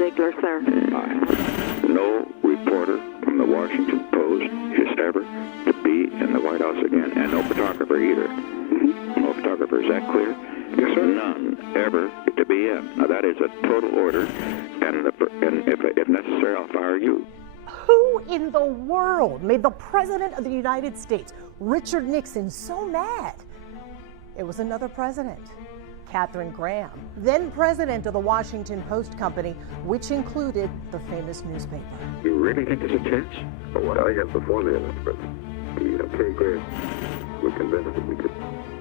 Ziegler, sir. Aye. No reporter from the Washington Post is ever to be in the White House again, and no photographer either. No photographer, is that clear? Yes, sir. None ever to be in. Now that is a total order, and if necessary, I'll fire you. Who in the world made the President of the United States, Richard Nixon, so mad? It was another president, Katharine Graham, then president of the Washington Post Company, which included the famous newspaper. You really think there's a chance? But what I got before me, Mr. President, Kay Graham, we're convinced that we could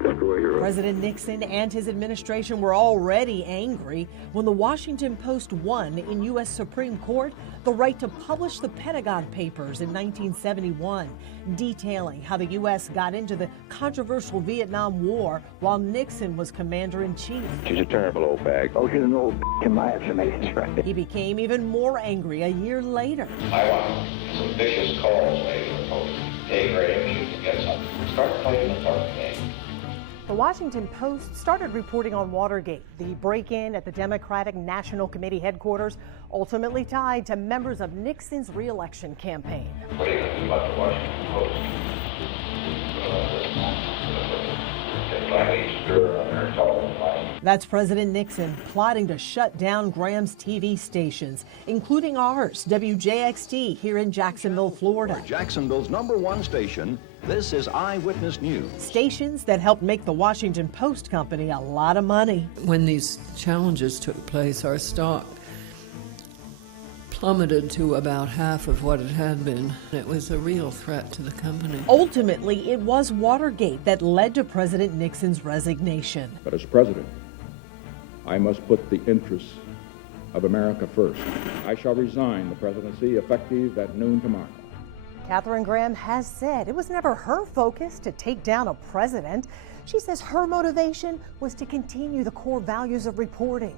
take away your... President Nixon and his administration were already angry when the Washington Post won in U.S. Supreme Court the right to publish the Pentagon Papers in 1971, detailing how the U.S. got into the controversial Vietnam War while Nixon was commander-in-chief. She's a terrible old bag. Oh, she's an old in my estimation, right? He became even more angry a year later. I want some vicious calls made to the Post. Kay Graham, you can get some. Start playing the part game. The Washington Post started reporting on Watergate, the break-in at the Democratic National Committee headquarters, ultimately tied to members of Nixon's re-election campaign. What do you think about the Washington Post? That's President Nixon plotting to shut down Graham's TV stations, including ours, WJXT, here in Jacksonville, Florida. Jacksonville's #1 station. This is Eyewitness News. Stations that helped make the Washington Post Company a lot of money. When these challenges took place, our stock plummeted to about half of what it had been. It was a real threat to the company. Ultimately, it was Watergate that led to President Nixon's resignation. But as president, I must put the interests of America first. I shall resign the presidency effective at noon tomorrow. Katharine Graham has said it was never her focus to take down a president. She says her motivation was to continue the core values of reporting: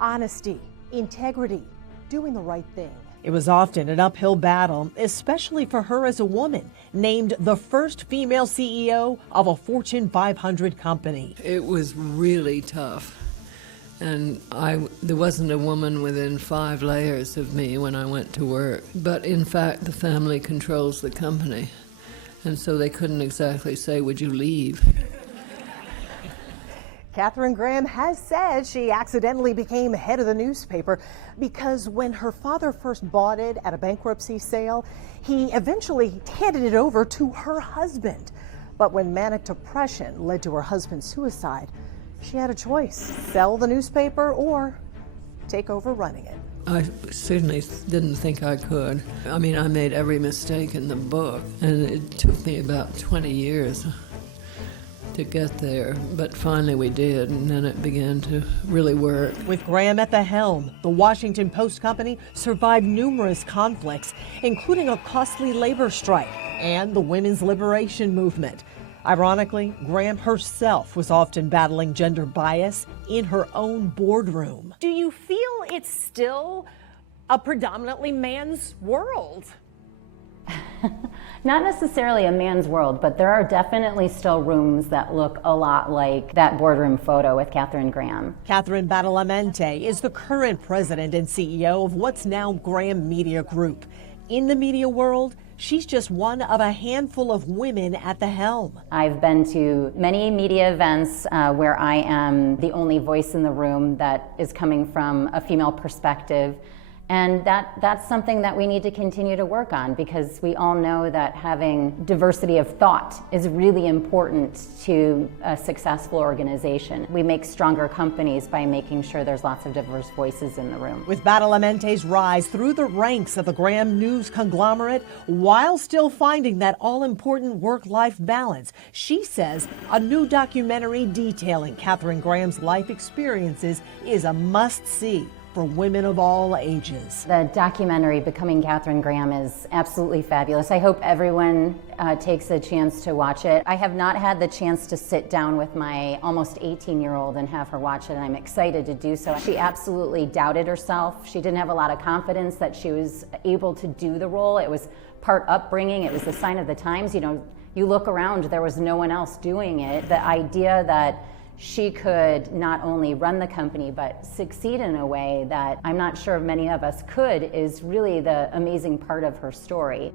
honesty, integrity, doing the right thing. It was often an uphill battle, especially for her as a woman, named the first female CEO of a Fortune 500 company. It was really tough. And there wasn't a woman within 5 layers of me when I went to work. But in fact, the family controls the company. And so they couldn't exactly say, would you leave? Katharine Graham has said she accidentally became head of the newspaper because when her father first bought it at a bankruptcy sale, he eventually handed it over to her husband. But when manic depression led to her husband's suicide, she had a choice: sell the newspaper or take over running it. I certainly didn't think I could. I mean, I made every mistake in the book, and it took me about 20 years to get there, but finally we did, and then it began to really work. With Graham at the helm, the Washington Post Company survived numerous conflicts, including a costly labor strike and the women's liberation movement. Ironically, Graham herself was often battling gender bias in her own boardroom. Do you feel it's still a predominantly man's world? Not necessarily a man's world, but there are definitely still rooms that look a lot like that boardroom photo with Katharine Graham. Katharine Badalamenti is the current president and CEO of what's now Graham Media Group. In the media world, she's just one of a handful of women at the helm. I've been to many media events where I am the only voice in the room that is coming from a female perspective. And that's something that we need to continue to work on, because we all know that having diversity of thought is really important to a successful organization. We make stronger companies by making sure there's lots of diverse voices in the room. With Badalamenti's rise through the ranks of the Graham News conglomerate, while still finding that all-important work-life balance, she says a new documentary detailing Katharine Graham's life experiences is a must-see for women of all ages. The documentary, Becoming Katharine Graham, is absolutely fabulous. I hope everyone takes a chance to watch it. I have not had the chance to sit down with my almost 18-year-old and have her watch it, and I'm excited to do so. She absolutely doubted herself. She didn't have a lot of confidence that she was able to do the role. It was part upbringing. It was the sign of the times. You know, you look around, there was no one else doing it. The idea that she could not only run the company but succeed in a way that I'm not sure many of us could is really the amazing part of her story.